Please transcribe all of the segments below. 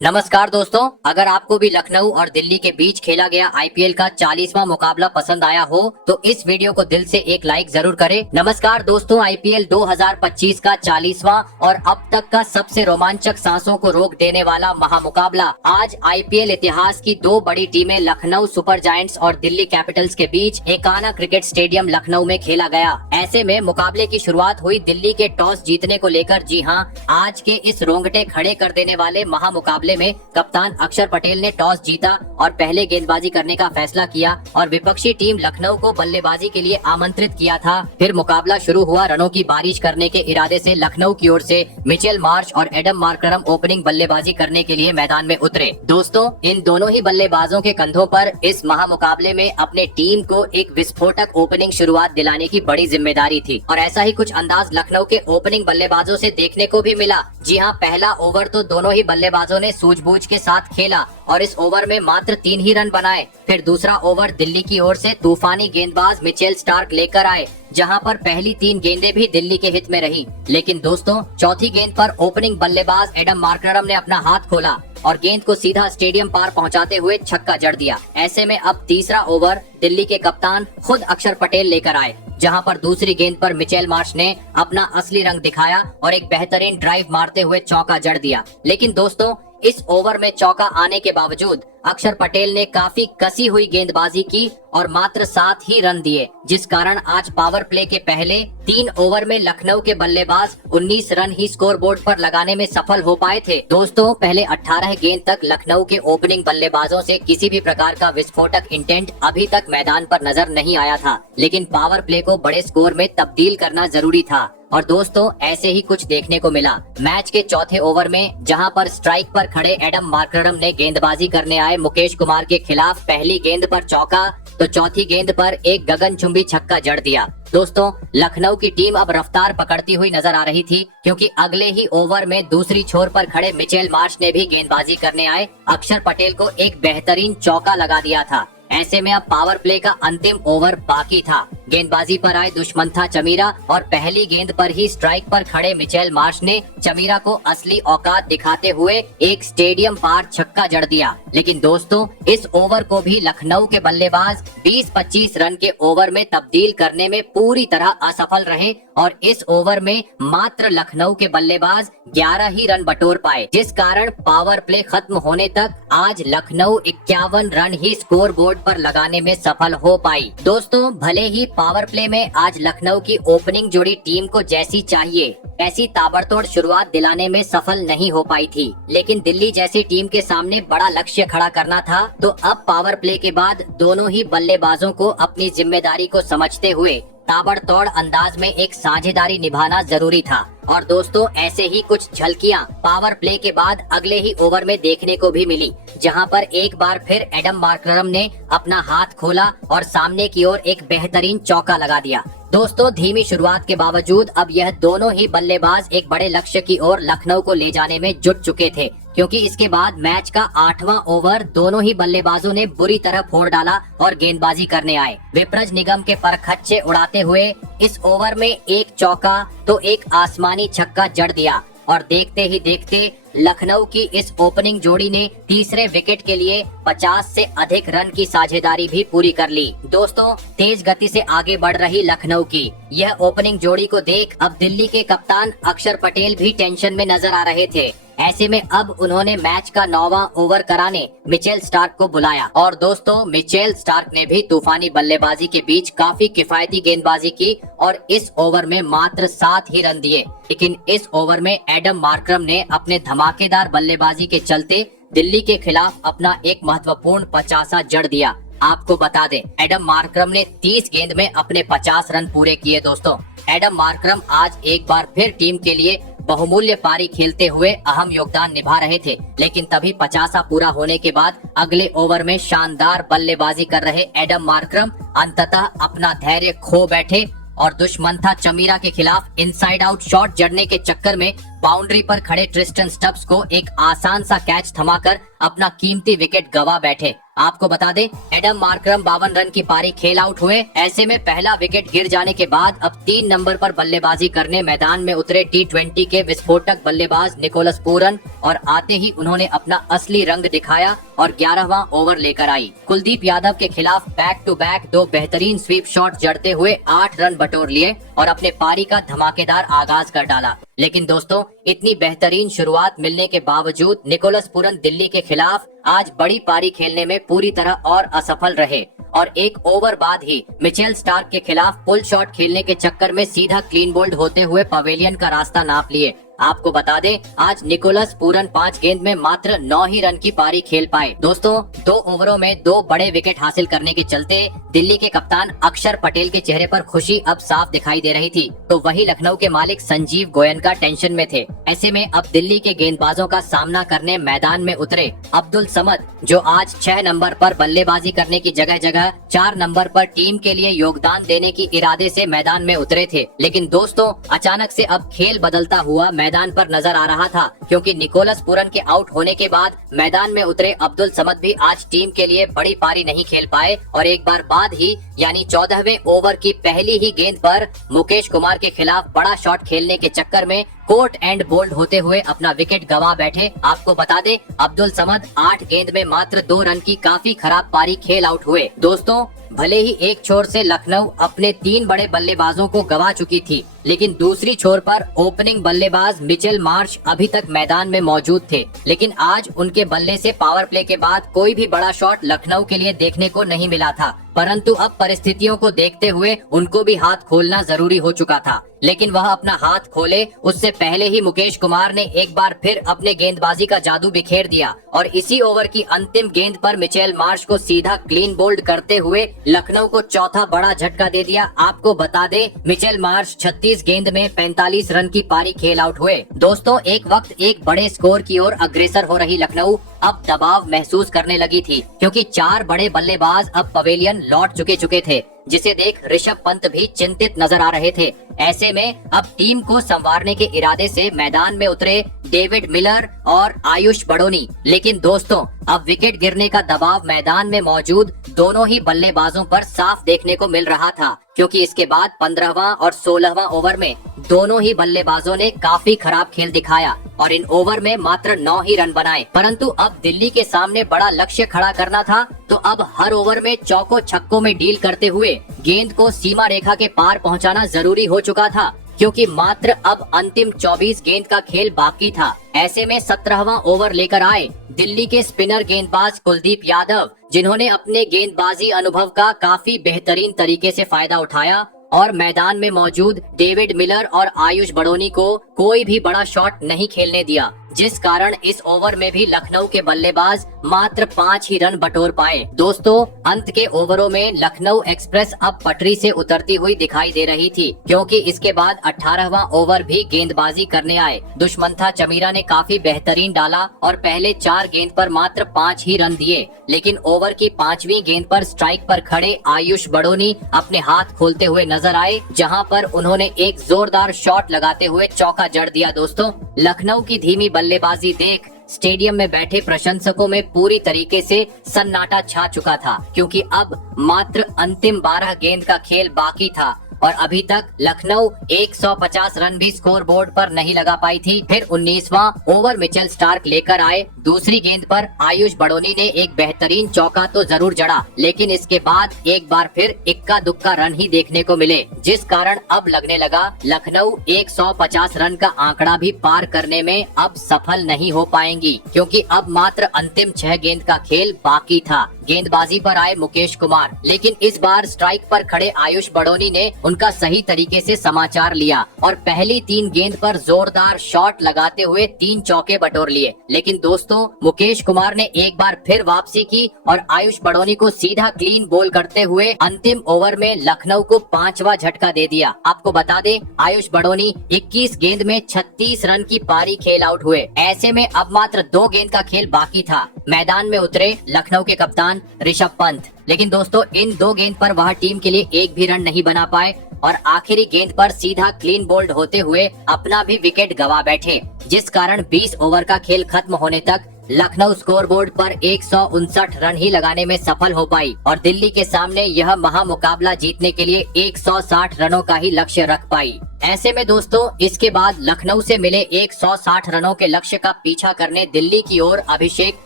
नमस्कार दोस्तों, अगर आपको भी लखनऊ और दिल्ली के बीच खेला गया आईपीएल का 40वां मुकाबला पसंद आया हो तो इस वीडियो को दिल से एक लाइक जरूर करें। नमस्कार दोस्तों, आईपीएल 2025 का 40वां और अब तक का सबसे रोमांचक सांसों को रोक देने वाला महामुकाबला आज आईपीएल इतिहास की दो बड़ी टीमें लखनऊ सुपर जायंट्स और दिल्ली कैपिटल्स के बीच एकाना क्रिकेट स्टेडियम लखनऊ में खेला गया। ऐसे में मुकाबले की शुरुआत हुई दिल्ली के टॉस जीतने को लेकर। जी हां, आज के इस रोंगटे खड़े कर देने वाले महामुकाबले में कप्तान अक्षर पटेल ने टॉस जीता और पहले गेंदबाजी करने का फैसला किया और विपक्षी टीम लखनऊ को बल्लेबाजी के लिए आमंत्रित किया था। फिर मुकाबला शुरू हुआ। रनों की बारिश करने के इरादे से लखनऊ की ओर से मिचेल मार्श और एडम मार्करम ओपनिंग बल्लेबाजी करने के लिए मैदान में उतरे। दोस्तों, इन दोनों ही बल्लेबाजों के कंधों पर इस महामुकाबले में अपने टीम को एक विस्फोटक ओपनिंग शुरुआत दिलाने की बड़ी जिम्मेदारी थी और ऐसा ही कुछ अंदाज लखनऊ के ओपनिंग बल्लेबाजों से देखने को भी मिला। जी हाँ, पहला ओवर तो दोनों ही बल्लेबाजों ने सूझबूझ के साथ खेला और इस ओवर में मात्र 3 ही रन बनाए। फिर दूसरा ओवर दिल्ली की ओर से तूफानी गेंदबाज मिचेल स्टार्क लेकर आए, जहां पर पहली 3 गेंदें भी दिल्ली के हित में रही। लेकिन दोस्तों, चौथी गेंद पर ओपनिंग बल्लेबाज एडम मार्करम ने अपना हाथ खोला और गेंद को सीधा स्टेडियम पार पहुंचाते हुए छक्का जड़ दिया। ऐसे में अब तीसरा ओवर दिल्ली के कप्तान खुद अक्षर पटेल लेकर आए, जहां पर दूसरी गेंद पर मिचेल मार्श ने अपना असली रंग दिखाया और एक बेहतरीन ड्राइव मारते हुए चौका जड़ दिया। लेकिन दोस्तों, इस ओवर में चौका आने के बावजूद अक्षर पटेल ने काफी कसी हुई गेंदबाजी की और मात्र 7 ही रन दिए, जिस कारण आज पावर प्ले के पहले 3 ओवर में लखनऊ के बल्लेबाज 19 रन ही स्कोर बोर्ड पर लगाने में सफल हो पाए थे। दोस्तों, पहले 18 गेंद तक लखनऊ के ओपनिंग बल्लेबाजों से किसी भी प्रकार का विस्फोटक इंटेंट अभी तक मैदान पर नजर नहीं आया था, लेकिन पावर प्ले को बड़े स्कोर में तब्दील करना जरूरी था और दोस्तों, ऐसे ही कुछ देखने को मिला। मैच के चौथे ओवर में जहां पर स्ट्राइक पर खड़े एडम मार्करम ने गेंदबाजी करने आए मुकेश कुमार के खिलाफ पहली गेंद पर चौका तो चौथी गेंद पर एक गगनचुंबी छक्का जड़ दिया। दोस्तों, लखनऊ की टीम अब रफ्तार पकड़ती हुई नजर आ रही थी, क्योंकि अगले ही ओवर में दूसरी छोर पर खड़े मिचेल मार्श ने भी गेंदबाजी करने आए अक्षर पटेल को एक बेहतरीन चौका लगा दिया था। ऐसे में अब पावर प्ले का अंतिम ओवर बाकी था। गेंदबाजी पर आए दुष्मंथा चमीरा और पहली गेंद पर ही स्ट्राइक पर खड़े मिचेल मार्श ने चमीरा को असली औकात दिखाते हुए एक स्टेडियम पार छक्का जड़ दिया। लेकिन दोस्तों, इस ओवर को भी लखनऊ के बल्लेबाज 20-25 रन के ओवर में तब्दील करने में पूरी तरह असफल रहे और इस ओवर में मात्र लखनऊ के बल्लेबाज 11 ही रन बटोर पाए, जिस कारण पावर प्ले खत्म होने तक आज लखनऊ 51 रन ही स्कोर बोर्ड पर लगाने में सफल हो पाई। दोस्तों, भले ही पावर प्ले में आज लखनऊ की ओपनिंग जोड़ी टीम को जैसी चाहिए ऐसी ताबड़तोड़ शुरुआत दिलाने में सफल नहीं हो पाई थी, लेकिन दिल्ली जैसी टीम के सामने बड़ा लक्ष्य खड़ा करना था, तो अब पावर प्ले के बाद दोनों ही बल्लेबाजों को अपनी जिम्मेदारी को समझते हुए ताबड़तोड़ अंदाज में एक साझेदारी निभाना जरूरी था। और दोस्तों, ऐसे ही कुछ झलकियां पावर प्ले के बाद अगले ही ओवर में देखने को भी मिली, जहां पर एक बार फिर एडम मार्करम ने अपना हाथ खोला और सामने की ओर एक बेहतरीन चौका लगा दिया। दोस्तों, धीमी शुरुआत के बावजूद अब यह दोनों ही बल्लेबाज एक बड़े लक्ष्य की ओर लखनऊ को ले जाने में जुट चुके थे, क्योंकि इसके बाद मैच का 8वां ओवर दोनों ही बल्लेबाजों ने बुरी तरह फोड़ डाला और गेंदबाजी करने आए। विप्रज निगम के परखच्चे उड़ाते हुए इस ओवर में एक चौका तो एक आसमानी छक्का जड़ दिया और देखते ही देखते लखनऊ की इस ओपनिंग जोड़ी ने तीसरे विकेट के लिए 50 से अधिक रन की साझेदारी भी पूरी कर ली। दोस्तों, तेज गति से आगे बढ़ रही लखनऊ की यह ओपनिंग जोड़ी को देख अब दिल्ली के कप्तान अक्षर पटेल भी टेंशन में नजर आ रहे थे। ऐसे में अब उन्होंने मैच का 9वां ओवर कराने मिचेल स्टार्क को बुलाया और दोस्तों, मिचेल स्टार्क ने भी तूफानी बल्लेबाजी के बीच काफी किफायती गेंदबाजी की और इस ओवर में मात्र 7 ही रन दिए। लेकिन इस ओवर में एडम मार्करम ने अपने धमाकेदार बल्लेबाजी के चलते दिल्ली के खिलाफ अपना एक महत्वपूर्ण 50 जड़ दिया। आपको बता दें, एडम मार्करम ने 30 गेंद में अपने 50 रन पूरे किए। दोस्तों, एडम मार्करम आज एक बार फिर टीम के लिए बहुमूल्य पारी खेलते हुए अहम योगदान निभा रहे थे, लेकिन तभी 50 पूरा होने के बाद अगले ओवर में शानदार बल्लेबाजी कर रहे एडम मार्करम अंततः अपना धैर्य खो बैठे और दुष्मंथा चमीरा के खिलाफ इनसाइड आउट शॉट जड़ने के चक्कर में बाउंड्री पर खड़े ट्रिस्टन स्टब्स को एक आसान सा कैच थमाकर अपना कीमती विकेट गवा बैठे। आपको बता दें एडम मार्करम 52 रन की पारी खेल आउट हुए। ऐसे में पहला विकेट गिर जाने के बाद अब 3 नंबर पर बल्लेबाजी करने मैदान में उतरे T20 के विस्फोटक बल्लेबाज निकोलस पूरन और आते ही उन्होंने अपना असली रंग दिखाया और 11वां ओवर लेकर आई। कुलदीप यादव के खिलाफ बैक टू बैक 2 बेहतरीन स्वीप शॉट जड़ते हुए 8 रन बटोर लिए और अपने पारी का धमाकेदार आगाज कर डाला। लेकिन दोस्तों इतनी बेहतरीन शुरुआत मिलने के बावजूद निकोलस पूरन दिल्ली के खिलाफ आज बड़ी पारी खेलने में पूरी तरह और असफल रहे और एक ओवर बाद ही मिचेल स्टार्क के खिलाफ पुल शॉट खेलने के चक्कर में सीधा क्लीन बोल्ड होते हुए पवेलियन का रास्ता नाप लिए। आपको बता दें आज निकोलस पूरन 5 गेंद में मात्र 9 ही रन की पारी खेल पाए। दोस्तों 2 ओवरों में 2 बड़े विकेट हासिल करने के चलते दिल्ली के कप्तान अक्षर पटेल के चेहरे पर खुशी अब साफ दिखाई दे रही थी, तो वही लखनऊ के मालिक संजीव गोयनका टेंशन में थे। ऐसे में अब दिल्ली के गेंदबाजों का सामना करने मैदान में उतरे अब्दुल समद, जो आज 6 नंबर पर बल्लेबाजी करने की जगह जगह 4 नंबर पर टीम के लिए योगदान देने की इरादे से मैदान में उतरे थे। लेकिन दोस्तों अचानक से अब खेल बदलता हुआ मैदान पर नजर आ रहा था, क्योंकि निकोलस पूरन के आउट होने के बाद मैदान में उतरे अब्दुल समद भी आज टीम के लिए बड़ी पारी नहीं खेल पाए और एक बार बाद ही यानी 14वें ओवर की पहली ही गेंद पर मुकेश कुमार के खिलाफ बड़ा शॉट खेलने के चक्कर में कोट एंड बोल्ड होते हुए अपना विकेट गवा बैठे। आपको बता दें अब्दुल समद 8 गेंद में मात्र 2 रन की काफी खराब पारी खेल आउट हुए। दोस्तों भले ही एक छोर से लखनऊ अपने 3 बड़े बल्लेबाजों को गवा चुकी थी, लेकिन दूसरी छोर पर ओपनिंग बल्लेबाज मिचेल मार्श अभी तक मैदान में मौजूद थे। लेकिन आज उनके बल्ले से पावर प्ले के बाद कोई भी बड़ा शॉट लखनऊ के लिए देखने को नहीं मिला था, परंतु अब परिस्थितियों को देखते हुए उनको भी हाथ खोलना जरूरी हो चुका था। लेकिन वह अपना हाथ खोले उससे पहले ही मुकेश कुमार ने एक बार फिर अपने गेंदबाजी का जादू बिखेर दिया और इसी ओवर की अंतिम गेंद पर मिचेल मार्श को सीधा क्लीन बोल्ड करते हुए लखनऊ को चौथा बड़ा झटका दे दिया। आपको बता दें मिचेल मार्श 36 गेंद में 45 रन की पारी खेल आउट हुए। दोस्तों एक वक्त एक बड़े स्कोर की ओर अग्रसर हो रही लखनऊ अब दबाव महसूस करने लगी थी, क्योंकि 4 बड़े बल्लेबाज अब पवेलियन लौट चुके थे, जिसे देख ऋषभ पंत भी चिंतित नजर आ रहे थे। ऐसे में अब टीम को संवारने के इरादे से मैदान में उतरे डेविड मिलर और आयुष बड़ोनी। लेकिन दोस्तों अब विकेट गिरने का दबाव मैदान में मौजूद दोनों ही बल्लेबाजों पर साफ देखने को मिल रहा था, क्योंकि इसके बाद 15वां और 16वां ओवर में दोनों ही बल्लेबाजों ने काफी खराब खेल दिखाया और इन ओवर में मात्र 9 ही रन बनाए। परंतु अब दिल्ली के सामने बड़ा लक्ष्य खड़ा करना था, तो अब हर ओवर में चौकों छक्कों में डील करते हुए गेंद को सीमा रेखा के पार पहुंचाना जरूरी हो चुका था, क्योंकि मात्र अब अंतिम 24 गेंद का खेल बाकी था। ऐसे में 17वां ओवर लेकर आए दिल्ली के स्पिनर गेंदबाज कुलदीप यादव, जिन्होंने अपने गेंदबाजी अनुभव का काफी बेहतरीन तरीके से फायदा उठाया और मैदान में मौजूद डेविड मिलर और आयुष बड़ोनी को कोई भी बड़ा शॉट नहीं खेलने दिया, जिस कारण इस ओवर में भी लखनऊ के बल्लेबाज मात्र 5 ही रन बटोर पाए। दोस्तों अंत के ओवरों में लखनऊ एक्सप्रेस अब पटरी से उतरती हुई दिखाई दे रही थी, क्योंकि इसके बाद 18वां ओवर भी गेंदबाजी करने आए। दुष्मंथा चमीरा ने काफी बेहतरीन डाला और पहले 4 गेंद पर मात्र 5 ही रन दिए, लेकिन ओवर की 5वीं गेंद पर स्ट्राइक पर खड़े आयुष बड़ोनी अपने हाथ खोलते हुए नजर आए, जहां पर उन्होंने एक जोरदार शॉट लगाते हुए चौका जड़ दिया। दोस्तों लखनऊ की धीमी बल्लेबाजी देख स्टेडियम में बैठे प्रशंसकों में पूरी तरीके से सन्नाटा छा चुका था, क्योंकि अब मात्र अंतिम 12 गेंद का खेल बाकी था और अभी तक लखनऊ 150 रन भी स्कोर बोर्ड पर नहीं लगा पाई थी। फिर 19वां ओवर मिचेल स्टार्क लेकर आए। दूसरी गेंद पर आयुष बड़ोनी ने एक बेहतरीन चौका तो जरूर जड़ा, लेकिन इसके बाद एक बार फिर इक्का दुक्का रन ही देखने को मिले, जिस कारण अब लगने लगा लखनऊ 150 रन का आंकड़ा भी पार करने में अब सफल नहीं हो पाएंगी, क्योंकि अब मात्र अंतिम 6 गेंद का खेल बाकी था। गेंदबाजी पर आए मुकेश कुमार, लेकिन इस बार स्ट्राइक पर खड़े आयुष बड़ोनी ने उनका सही तरीके से समाचार लिया और पहली 3 गेंद पर जोरदार शॉट लगाते हुए 3 चौके बटोर लिए। लेकिन दोस्तों मुकेश कुमार ने एक बार फिर वापसी की और आयुष बड़ोनी को सीधा क्लीन बोल करते हुए अंतिम ओवर में लखनऊ को 5वां झटका दे दिया। आपको बता दें आयुष बड़ोनी 21 गेंद में 36 रन की पारी खेल आउट हुए। ऐसे में अब मात्र 2 गेंद का खेल बाकी था। मैदान में उतरे लखनऊ के कप्तान ऋषभ पंत, लेकिन दोस्तों इन 2 गेंद पर वह टीम के लिए एक भी रन नहीं बना पाए और आखिरी गेंद पर सीधा क्लीन बोल्ड होते हुए अपना भी विकेट गवा बैठे, जिस कारण 20 ओवर का खेल खत्म होने तक लखनऊ स्कोरबोर्ड पर 159 रन ही लगाने में सफल हो पाई और दिल्ली के सामने यह महामुकाबला जीतने के लिए 160 रनों का ही लक्ष्य रख पाई। ऐसे में दोस्तों इसके बाद लखनऊ से मिले 160 रनों के लक्ष्य का पीछा करने दिल्ली की ओर अभिषेक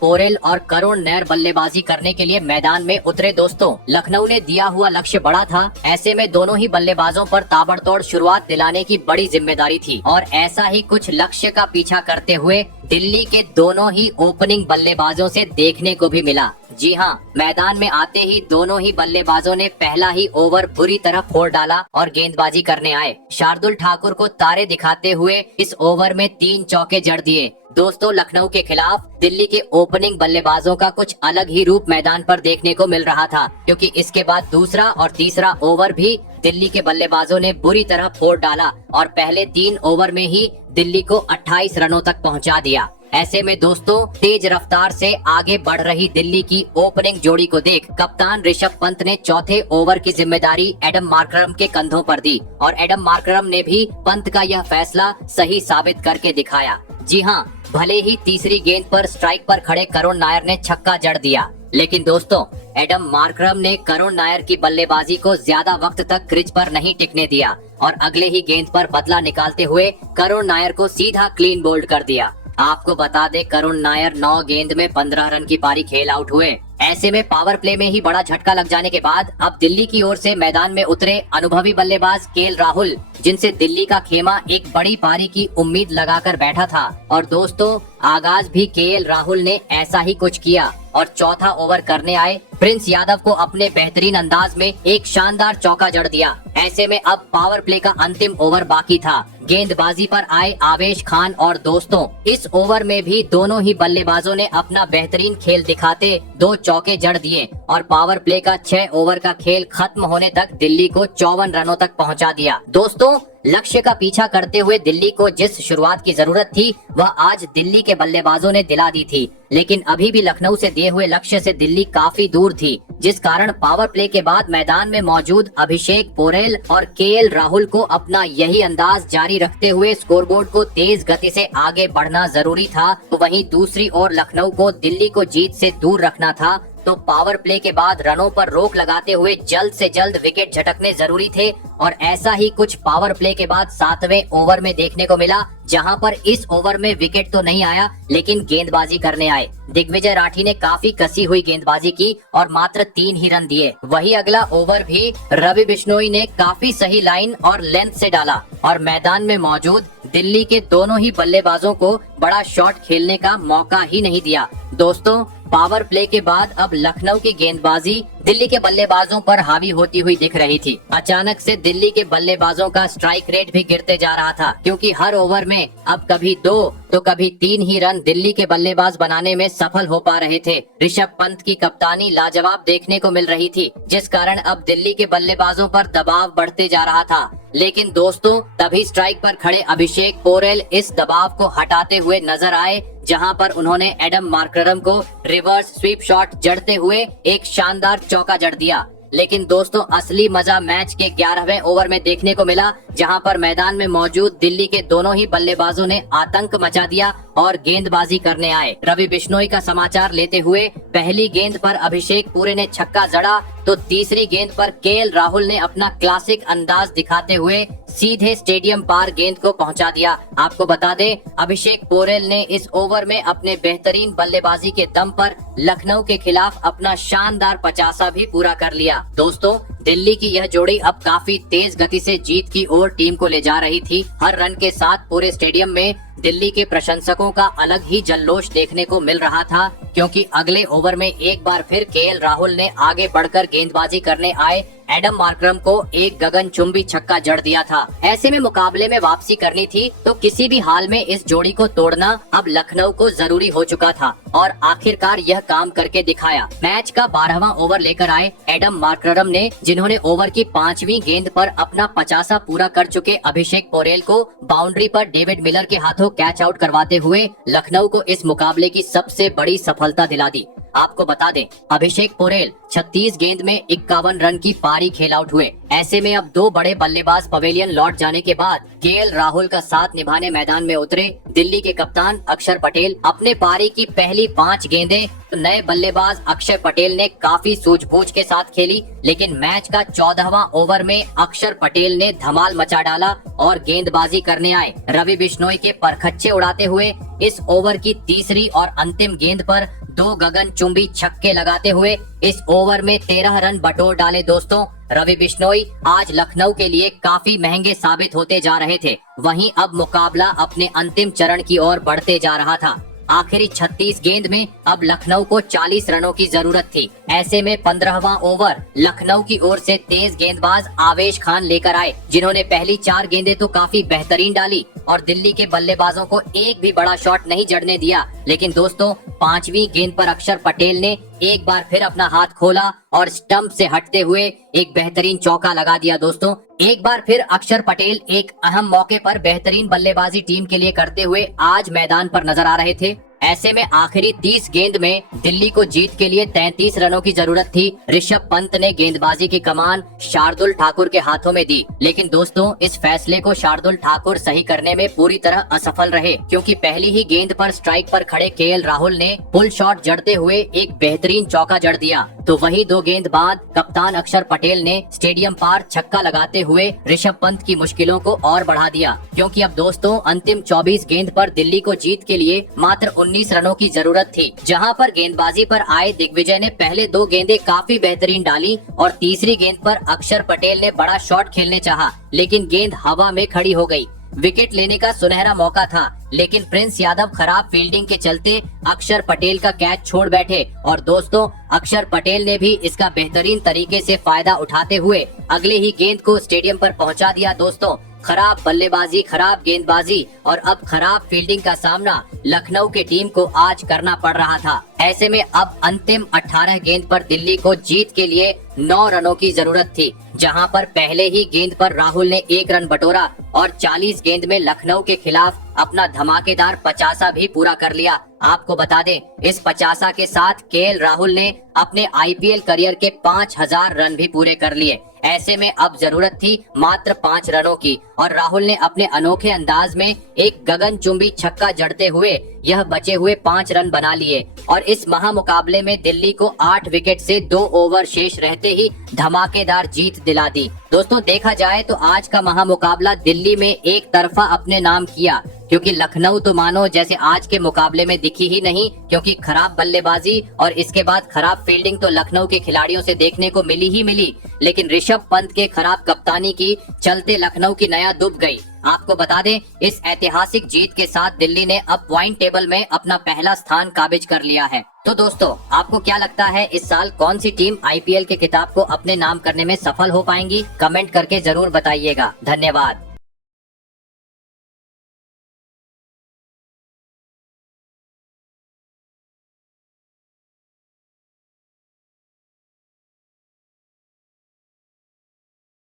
पोरेल और करुण नायर बल्लेबाजी करने के लिए मैदान में उतरे। दोस्तों लखनऊ ने दिया हुआ लक्ष्य बड़ा था, ऐसे में दोनों ही बल्लेबाजों पर ताबड़तोड़ शुरुआत दिलाने की बड़ी जिम्मेदारी थी और ऐसा ही कुछ लक्ष्य का पीछा करते हुए दिल्ली के दोनों ही ओपनिंग बल्लेबाजों से देखने को भी मिला। जी हाँ, मैदान में आते ही दोनों ही बल्लेबाजों ने पहला ही ओवर बुरी तरह फोड़ डाला और गेंदबाजी करने आए। शार्दुल ठाकुर को तारे दिखाते हुए इस ओवर में 3 चौके जड़ दिए। दोस्तों लखनऊ के खिलाफ दिल्ली के ओपनिंग बल्लेबाजों का कुछ अलग ही रूप मैदान पर देखने को मिल रहा था, क्योंकि इसके बाद दूसरा और तीसरा ओवर भी दिल्ली के बल्लेबाजों ने बुरी तरह फोड़ डाला और पहले 3 ओवर में ही दिल्ली को 28 रनों तक पहुंचा दिया। ऐसे में दोस्तों तेज रफ्तार से आगे बढ़ रही दिल्ली की ओपनिंग जोड़ी को देख कप्तान ऋषभ पंत ने चौथे ओवर की जिम्मेदारी एडम मार्करम के कंधों पर दी और एडम मार्करम ने भी पंत का यह फैसला सही साबित करके दिखाया। जी हाँ, भले ही तीसरी गेंद पर स्ट्राइक पर खड़े करुण नायर ने छक्का जड़ दिया, लेकिन दोस्तों एडम मार्करम ने करुण नायर की बल्लेबाजी को ज्यादा वक्त तक क्रीज पर नहीं टिकने दिया और अगले ही गेंद पर बदला निकालते हुए करुण नायर को सीधा क्लीन बोल्ड कर दिया। आपको बता दे करुण नायर 9 गेंद में 15 रन की पारी खेल आउट हुए। ऐसे में पावर प्ले में ही बड़ा झटका लग जाने के बाद अब दिल्ली की ओर से मैदान में उतरे अनुभवी बल्लेबाज केएल राहुल, जिनसे दिल्ली का खेमा एक बड़ी पारी की उम्मीद लगाकर बैठा था। और दोस्तों आगाज भी केएल राहुल ने ऐसा ही कुछ किया और चौथा ओवर करने आए प्रिंस यादव को अपने बेहतरीन अंदाज में एक शानदार चौका जड़ दिया। ऐसे में अब पावर प्ले का अंतिम ओवर बाकी था। गेंदबाजी पर आए आवेश खान और दोस्तों इस ओवर में भी दोनों ही बल्लेबाजों ने अपना बेहतरीन खेल दिखाते 2 चौके जड़ दिए और पावर प्ले का 6 ओवर का खेल खत्म होने तक दिल्ली को 54 रनों तक पहुंचा दिया। दोस्तों लक्ष्य का पीछा करते हुए दिल्ली को जिस शुरुआत की जरूरत थी वह आज दिल्ली के बल्लेबाजों ने दिला दी थी, लेकिन अभी भी लखनऊ से दिए हुए लक्ष्य से दिल्ली काफी दूर थी, जिस कारण पावर प्ले के बाद मैदान में मौजूद अभिषेक पोरेल और केएल राहुल को अपना यही अंदाज जारी रखते हुए स्कोरबोर्ड को तेज गति से आगे बढ़ना जरूरी था। तो वहीं दूसरी ओर लखनऊ को दिल्ली को जीत से दूर रखना था, तो पावर प्ले के बाद रनों पर रोक लगाते हुए जल्द से जल्द विकेट झटकने जरूरी थे और ऐसा ही कुछ पावर प्ले के बाद 7वें ओवर में देखने को मिला, जहां पर इस ओवर में विकेट तो नहीं आया लेकिन गेंदबाजी करने आए दिग्विजय राठी ने काफी कसी हुई गेंदबाजी की और मात्र 3 ही रन दिए। वही अगला ओवर भी रवि बिश्नोई ने काफी सही लाइन और लेंथ से डाला और मैदान में मौजूद दिल्ली के दोनों ही बल्लेबाजों को बड़ा शॉट खेलने का मौका ही नहीं दिया। दोस्तों पावर प्ले के बाद अब लखनऊ की गेंदबाजी दिल्ली के बल्लेबाजों पर हावी होती हुई दिख रही थी। अचानक से दिल्ली के बल्लेबाजों का स्ट्राइक रेट भी गिरते जा रहा था, क्योंकि हर ओवर में अब कभी 2 तो कभी 3 ही रन दिल्ली के बल्लेबाज बनाने में सफल हो पा रहे थे। ऋषभ पंत की कप्तानी लाजवाब देखने को मिल रही थी, जिस कारण अब दिल्ली के बल्लेबाजों पर दबाव बढ़ते जा रहा था। लेकिन दोस्तों तभी स्ट्राइक पर खड़े अभिषेक पोरेल इस दबाव को हटाते हुए नजर आए, जहां पर उन्होंने एडम मार्करम को रिवर्स स्वीप शॉट जड़ते हुए एक शानदार चौका जड़ दिया। लेकिन दोस्तों असली मजा मैच के 11वें ओवर में देखने को मिला, जहां पर मैदान में मौजूद दिल्ली के दोनों ही बल्लेबाजों ने आतंक मचा दिया और गेंदबाजी करने आए। रवि बिश्नोई का समाचार लेते हुए पहली गेंद पर अभिषेक पूरे ने छक्का जड़ा, तो तीसरी गेंद पर केएल राहुल ने अपना क्लासिक अंदाज दिखाते हुए सीधे स्टेडियम पार गेंद को पहुंचा दिया। आपको बता दें अभिषेक पोरेल ने इस ओवर में अपने बेहतरीन बल्लेबाजी के दम पर लखनऊ के खिलाफ अपना शानदार 50 भी पूरा कर लिया। दोस्तों दिल्ली की यह जोड़ी अब काफी तेज गति से जीत की ओर टीम को ले जा रही थी। हर रन के साथ पूरे स्टेडियम में दिल्ली के प्रशंसकों का अलग ही जल्लोष देखने को मिल रहा था, क्योंकि अगले ओवर में एक बार फिर केएल राहुल ने आगे बढ़कर गेंदबाजी करने आए एडम मार्करम को एक गगनचुंबी छक्का जड़ दिया था। ऐसे में मुकाबले में वापसी करनी थी, तो किसी भी हाल में इस जोड़ी को तोड़ना अब लखनऊ को जरूरी हो चुका था और आखिरकार यह काम करके दिखाया। मैच का 12वां ओवर लेकर आए एडम मार्करम ने, जिन्होंने ओवर की 5वीं गेंद पर अपना 50 पूरा कर चुके अभिषेक पोरेल को बाउंड्री पर डेविड मिलर के हाथों कैच आउट करवाते हुए लखनऊ को इस मुकाबले की सबसे बड़ी सफलता दिला दी। आपको बता दें अभिषेक पोरेल 36 गेंद में 51 रन की पारी खेल आउट हुए। ऐसे में अब दो बड़े बल्लेबाज पवेलियन लौट जाने के बाद केएल राहुल का साथ निभाने मैदान में उतरे दिल्ली के कप्तान अक्षर पटेल। अपने पारी की पहली 5 गेंदें नए बल्लेबाज अक्षर पटेल ने काफी सूझबूझ के साथ खेली, लेकिन मैच का 14वां ओवर में अक्षर पटेल ने धमाल मचा डाला और गेंदबाजी करने आए रवि बिश्नोई के परखच्चे उड़ाते हुए इस ओवर की तीसरी और अंतिम गेंद पर 2 गगनचुंबी छक्के लगाते हुए इस ओवर में 13 रन बटोर डाले। दोस्तों, रवि बिश्नोई आज लखनऊ के लिए काफी महंगे साबित होते जा रहे थे। वहीं अब मुकाबला अपने अंतिम चरण की ओर बढ़ते जा रहा था। आखिरी 36 गेंद में अब लखनऊ को 40 रनों की जरूरत थी। ऐसे में 15वां ओवर लखनऊ की ओर से तेज गेंदबाज आवेश खान लेकर आए, जिन्होंने पहली 4 गेंदें तो काफी बेहतरीन डाली और दिल्ली के बल्लेबाजों को एक भी बड़ा शॉट नहीं जड़ने दिया। लेकिन दोस्तों, 5वीं गेंद पर अक्षर पटेल ने एक बार फिर अपना हाथ खोला और स्टंप से हटते हुए एक बेहतरीन चौका लगा दिया। दोस्तों, एक बार फिर अक्षर पटेल एक अहम मौके पर बेहतरीन बल्लेबाजी टीम के लिए करते हुए आज मैदान पर नजर आ रहे थे। ऐसे में आखिरी 30 गेंद में दिल्ली को जीत के लिए 33 रनों की जरूरत थी। ऋषभ पंत ने गेंदबाजी की कमान शार्दुल ठाकुर के हाथों में दी, लेकिन दोस्तों इस फैसले को शार्दुल ठाकुर सही करने में पूरी तरह असफल रहे, क्योंकि पहली ही गेंद पर स्ट्राइक पर खड़े केएल राहुल ने पुल शॉट जड़ते हुए एक बेहतरीन चौका जड़ दिया। तो वही 2 गेंद बाद कप्तान अक्षर पटेल ने स्टेडियम पार छक्का लगाते हुए ऋषभ पंत की मुश्किलों को और बढ़ा दिया, क्योंकि अब दोस्तों अंतिम 24 गेंद पर दिल्ली को जीत के लिए मात्र 19 रनों की जरूरत थी। जहां पर गेंदबाजी पर आए दिग्विजय ने पहले 2 गेंदें काफी बेहतरीन डाली और तीसरी गेंद पर अक्षर पटेल ने बड़ा शॉट खेलने चाहा, लेकिन गेंद हवा में खड़ी हो गई। विकेट लेने का सुनहरा मौका था, लेकिन प्रिंस यादव खराब फील्डिंग के चलते अक्षर पटेल का कैच छोड़ बैठे और दोस्तों अक्षर पटेल ने भी इसका बेहतरीन तरीके से फायदा उठाते हुए अगले ही गेंद को स्टेडियम पर पहुंचा दिया। दोस्तों, खराब बल्लेबाजी, खराब गेंदबाजी और अब खराब फील्डिंग का सामना लखनऊ के टीम को आज करना पड़ रहा था। ऐसे में अब अंतिम 18 गेंद पर दिल्ली को जीत के लिए 9 रनों की जरूरत थी, जहां पर पहले ही गेंद पर राहुल ने 1 रन बटोरा और 40 गेंद में लखनऊ के खिलाफ अपना धमाकेदार 50 भी पूरा कर लिया। आपको बता दें इस 50 के साथ केएल राहुल ने अपने आईपीएल करियर के 5000 रन भी पूरे कर लिए। ऐसे में अब जरूरत थी मात्र 5 रनों की और राहुल ने अपने अनोखे अंदाज में एक गगनचुंबी छक्का जड़ते हुए यह बचे हुए 5 रन बना लिए और इस महामुकाबले में दिल्ली को 8 विकेट से 2 ओवर शेष रहते ही धमाकेदार जीत दिला दी। दोस्तों, देखा जाए तो आज का महामुकाबला दिल्ली में एक तरफा अपने नाम किया, क्योंकि लखनऊ तो मानो जैसे आज के मुकाबले में दिखी ही नहीं, क्योंकि खराब बल्लेबाजी और इसके बाद खराब फील्डिंग तो लखनऊ के खिलाड़ियों से देखने को मिली ही मिली, लेकिन ऋषभ पंत के खराब कप्तानी की चलते लखनऊ की नया डूब गई। आपको बता दें इस ऐतिहासिक जीत के साथ दिल्ली ने अब पॉइंट टेबल में अपना पहला स्थान काबिज कर लिया है। तो दोस्तों, आपको क्या लगता है इस साल कौन सी टीम आईपीएल के खिताब को अपने नाम करने में सफल हो पाएंगी? कमेंट करके जरूर बताइएगा। धन्यवाद।